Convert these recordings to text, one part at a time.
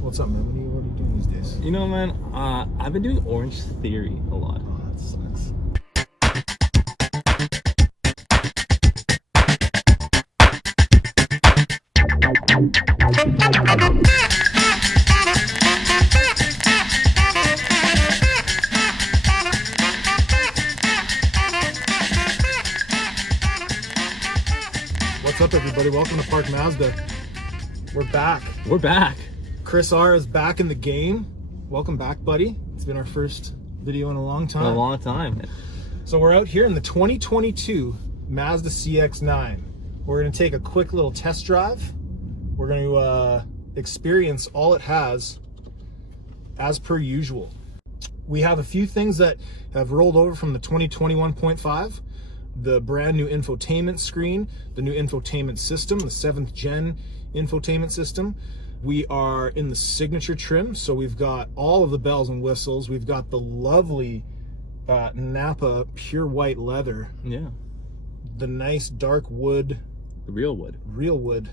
What's up, man? What are you doing these days? You know, man, I've been doing Orange Theory a lot. Oh, that sucks. What's up, everybody? Welcome to Park Mazda. We're back. We're back. Chris R is back in the game. Welcome back, buddy. It's been our first video in a long time. In a long time. So we're out here in the 2022 Mazda CX-9. We're going to take a quick little test drive. We're going to experience all it has as per usual. We have a few things that have rolled over from the 2021.5. The brand new infotainment screen, the new infotainment system, the 7th gen infotainment system. We are in the signature trim, so we've got all of the bells and whistles. We've got the lovely Napa pure white leather. Yeah. The nice dark wood. The real wood. Real wood.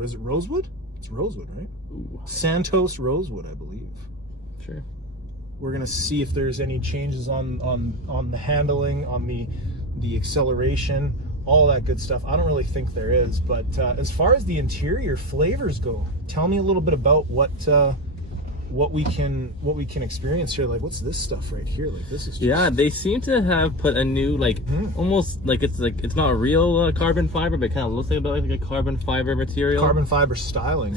Is it rosewood? It's rosewood, right? Ooh. Santos rosewood, I believe. Sure. We're gonna see if there's any changes on the handling, on the acceleration, all that good stuff. I don't really think there is, but as far as the interior flavors go, tell me a little bit about what we can experience here. Like, what's this stuff right here? Like, this is just... Yeah, they seem to have put a new almost like it's not a real carbon fiber, but it kind of looks like a carbon fiber material. Carbon fiber styling.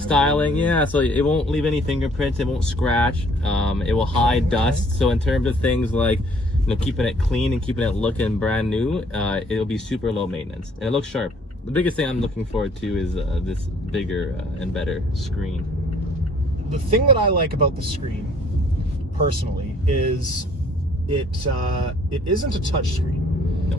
Yeah, so it won't leave any fingerprints, it won't scratch, it will hide dust. So in terms of things like, you know, keeping it clean and keeping it looking brand new, it'll be super low maintenance and it looks sharp. The biggest thing I'm looking forward to is this bigger and better screen. The thing that I like about the screen, personally, is it isn't a touch screen. No.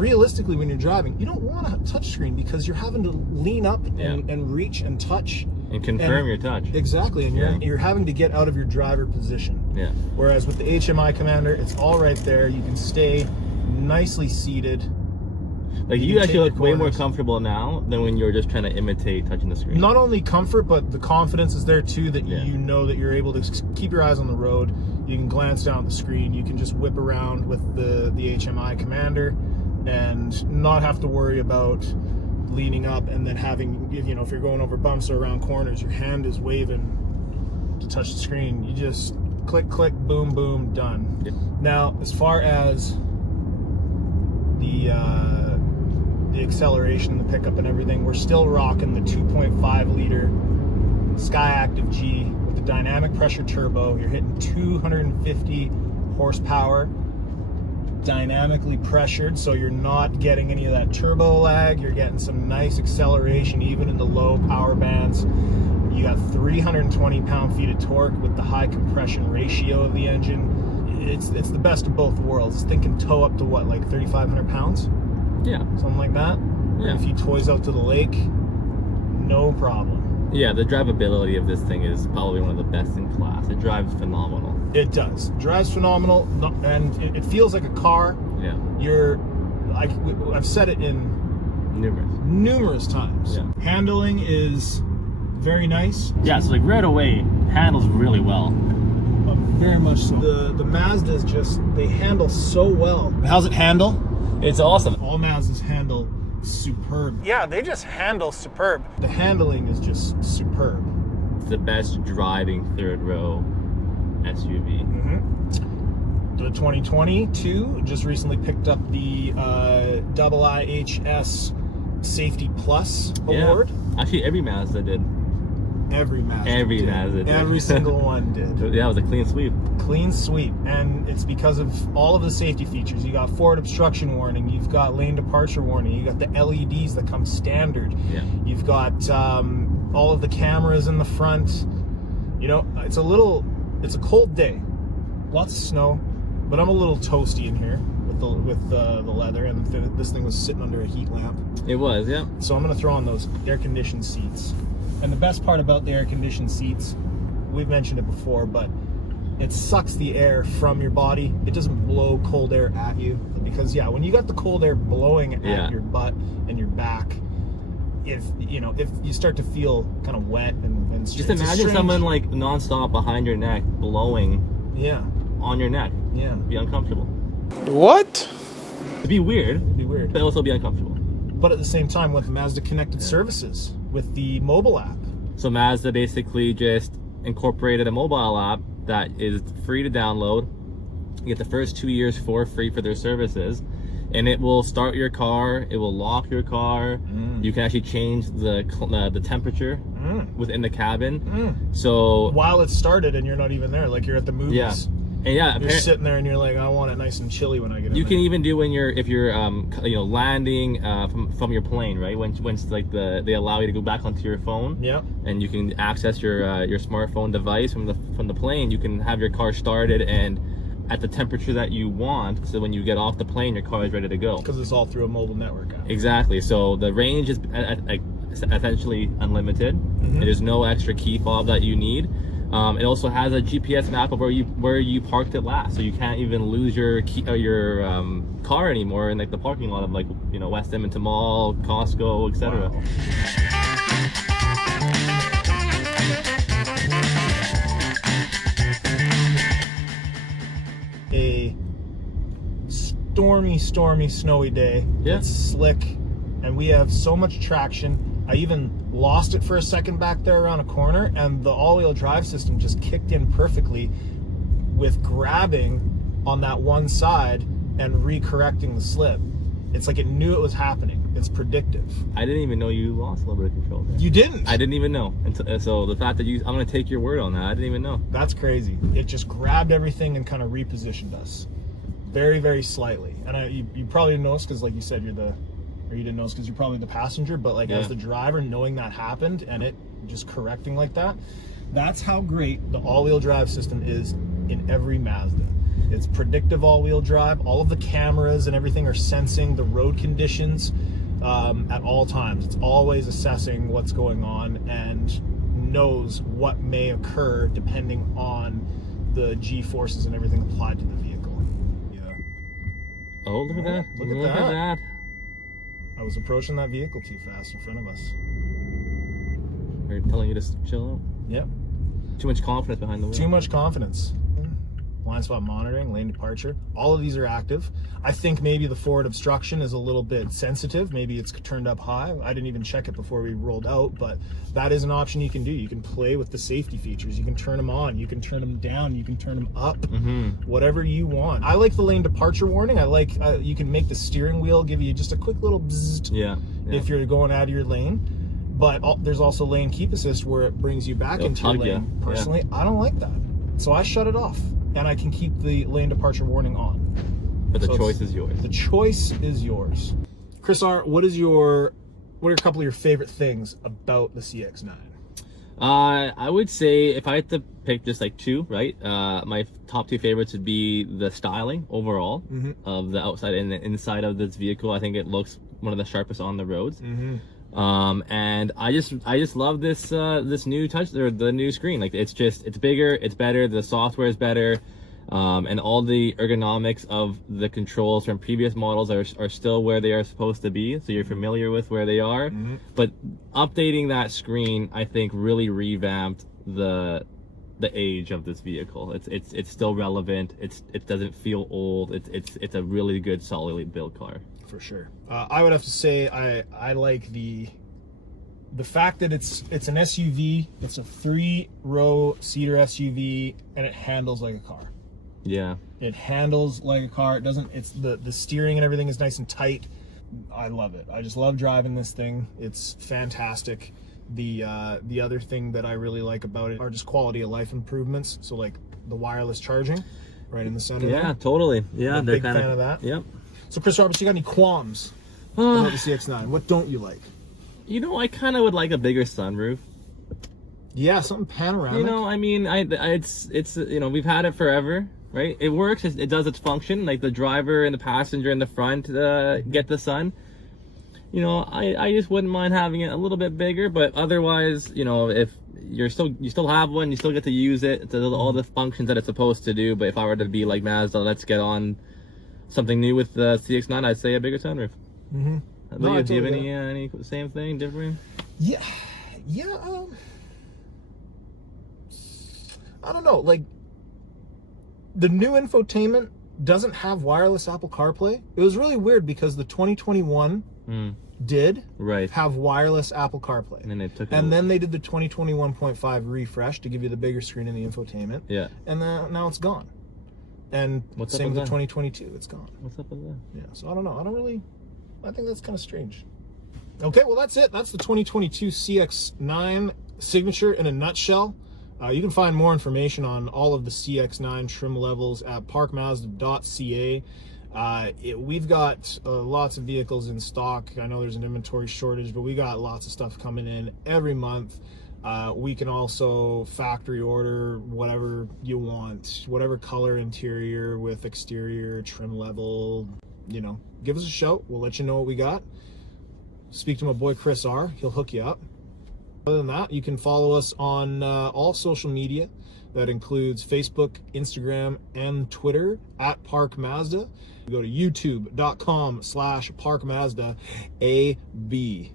Realistically, when you're driving, you don't want a touch screen because you're having to lean up and reach and touch. And confirm your touch. Exactly, and you're having to get out of your driver position. Yeah. Whereas with the HMI Commander, it's all right there. You can stay nicely seated. Like, you actually look way more comfortable now than when you were just trying to imitate touching the screen. Not only comfort, but the confidence is there too, that you know that you're able to keep your eyes on the road. You can glance down at the screen. You can just whip around with the HMI Commander and not have to worry about leaning up and then having, you know, if you're going over bumps or around corners, your hand is waving to touch the screen. You just click, click, boom, boom, done. Yeah. Now, as far as the acceleration, the pickup and everything, we're still rocking the 2.5 liter Skyactiv G with the dynamic pressure turbo. You're hitting 250 horsepower, dynamically pressured, so you're not getting any of that turbo lag. You're getting some nice acceleration even in the low power bands. You got 320 pound-feet of torque with the high compression ratio of the engine. It's the best of both worlds. It's thinking tow up to what, like 3,500 pounds? Yeah. Something like that. Yeah. A few toys out to the lake, no problem. Yeah, the drivability of this thing is probably one of the best in class. It drives phenomenal. It does. Drives phenomenal, and it feels like a car. Yeah. I've said it in numerous times. Yeah. Handling is very nice. Yeah, so like right away, handles really well. Very much so. The Mazdas they handle so well. How's it handle? It's awesome. All Mazdas handle superb. Yeah, they just handle superb. The handling is just superb. It's the best driving third row SUV. The 2022 just recently picked up the IIHS Safety Plus award. Actually, every Mazda did. Every Mazda did. Every single one did. Yeah, it was a clean sweep. Clean sweep, and it's because of all of the safety features. You got forward obstruction warning, you've got lane departure warning, you got the LEDs that come standard. Yeah. You've got all of the cameras in the front. You know, it's a cold day, lots of snow, but I'm a little toasty in here with the leather, and this thing was sitting under a heat lamp. It was, yeah. So I'm gonna throw on those air-conditioned seats. And the best part about the air-conditioned seats, we've mentioned it before, but it sucks the air from your body. It doesn't blow cold air at you, because when you got the cold air blowing at your butt and your back, if you start to feel kind of wet and just imagine someone like nonstop behind your neck blowing on your neck. It'd be uncomfortable. What? It'd be weird, but also be uncomfortable. But at the same time, with Mazda connected services, with the mobile app. So Mazda basically just incorporated a mobile app that is free to download. You get the first 2 years for free for their services, and it will start your car, it will lock your car. You can actually change the temperature within the cabin. So while it's started and you're not even there, like you're at the movies. And you're sitting there and you're like, I want it nice and chilly when I get in. You can even do if you're landing from your plane, right? Once like they allow you to go back onto your phone. And you can access your smartphone device from the plane. You can have your car started and at the temperature that you want, so when you get off the plane, your car is ready to go. Because it's all through a mobile network app. Exactly. So the range is essentially unlimited. There's no extra key fob that you need. It also has a GPS map of where you parked it last, so you can't even lose your car anymore in like the parking lot of West Edmonton Mall, Costco, etc. Wow. A stormy, snowy day. It's slick, and we have so much traction. I even lost it for a second back there around a corner, and the all-wheel drive system just kicked in perfectly with grabbing on that one side and recorrecting the slip. It's like it knew it was happening. It's predictive. I didn't even know you lost a little bit of control there. You didn't? I didn't even know. And so the fact that I'm going to take your word on that, I didn't even know. That's crazy. It just grabbed everything and kind of repositioned us very, very slightly. And you probably didn't notice because, like you said, you didn't notice because you're probably the passenger, but as the driver, knowing that happened and it just correcting like that, that's how great the all-wheel drive system is in every Mazda. It's predictive all-wheel drive. All of the cameras and everything are sensing the road conditions at all times. It's always assessing what's going on and knows what may occur depending on the G-forces and everything applied to the vehicle. Oh, look at that. Look at that. I was approaching that vehicle too fast in front of us. They're telling you to chill out. Yep. Too much confidence behind the wheel. Too much confidence. Blind spot monitoring, lane departure. All of these are active. I think maybe the forward obstruction is a little bit sensitive. Maybe it's turned up high. I didn't even check it before we rolled out, but that is an option you can do. You can play with the safety features. You can turn them on. You can turn them down. You can turn them up. Whatever you want. I like the lane departure warning. I like you can make the steering wheel give you just a quick little bzzzt if you're going out of your lane. But there's also lane keep assist where it brings you back into your lane. Personally, I don't like that. So I shut it off. And I can keep the lane departure warning on. But the choice is yours. The choice is yours. Chris R., what are a couple of your favorite things about the CX-9? I would say if I had to pick just like two, right? My top two favorites would be the styling overall of the outside and the inside of this vehicle. I think it looks one of the sharpest on the roads. And I just love this new the new screen. Like it's bigger, it's better, the software is better, and all the ergonomics of the controls from previous models are still where they are supposed to be, so you're familiar with where they are. But updating that screen, I think, really revamped the age of this vehicle. It's still relevant. It doesn't feel old. It's a really good, solidly built car. For sure. I would have to say I like the fact that it's an SUV. It's a 3-row seater SUV, and it handles like a car. Yeah. It handles like a car. It doesn't. It's the steering and everything is nice and tight. I love it. I just love driving this thing. It's fantastic. The other thing that I really like about it are just quality of life improvements. So like the wireless charging right in the center. Yeah, totally. Yeah, I'm a big fan of that. Yep. So Chris Roberts, you got any qualms about the CX-9? What don't you like? I kind of would like a bigger sunroof. Yeah, something panoramic. I mean, it's we've had it forever, right? It works. It does its function. Like the driver and the passenger in the front get the sun. I just wouldn't mind having it a little bit bigger, but otherwise, if you still have one, you still get to use it. It does all the functions that it's supposed to do. But if I were to be like Mazda, let's get on something new with the CX-9, I'd say a bigger sunroof. No, I Do you have totally any same thing, different? Yeah, I don't know. Like, the new infotainment doesn't have wireless Apple CarPlay. It was really weird because the 2021 did have wireless Apple CarPlay. And then they took it and away. then they did the 2021.5 refresh to give you the bigger screen in the infotainment. Yeah. And now it's gone. And same with the 2022, it's gone. What's up with that? Yeah, so I don't know. I think that's kind of strange. Okay, well, that's it. That's the 2022 CX-9 signature in a nutshell. You can find more information on all of the CX-9 trim levels at parkmazda.ca. We've got lots of vehicles in stock. I know there's an inventory shortage, but we got lots of stuff coming in every month. We can also factory order whatever you want, whatever color interior with exterior trim level. You know, give us a shout. We'll let you know what we got. Speak to my boy Chris R. He'll hook you up. Other than that, you can follow us on all social media. That includes Facebook, Instagram, and Twitter at Park Mazda. Go to youtube.com/ParkMazdaAB.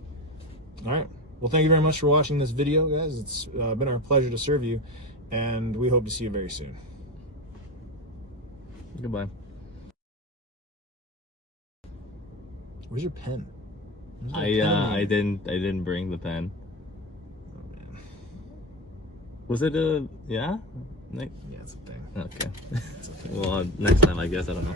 All right. Well, thank you very much for watching this video, guys. It's been our pleasure to serve you, and we hope to see you very soon. Goodbye. Where's your pen? I didn't bring the pen. Was it yeah? Yeah, it's a thing. Okay. Well, next time I guess, I don't know.